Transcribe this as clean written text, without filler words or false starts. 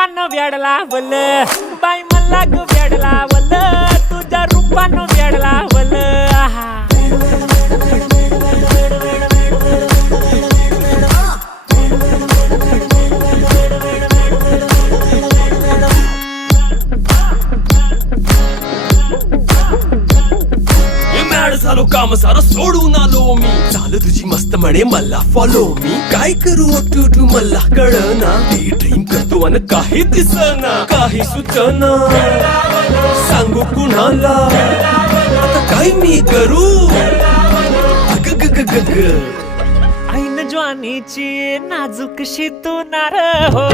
रूपानं वेड लावल बाई मला ग वेड लावल तुझ्या रूपानं वेड लावल झालो काम सारा सोडून आलो मी चाल तुझी मस्त म्हणे मला फॉलो मी काय करू टू मला कळना ती ड्रीम करतो आणि काही दिसना काही सुचना सांगू कुणाला आता काय मी करू अग ग ग ग ग ऐन ज्वानीची नाजूकशी तू नार हो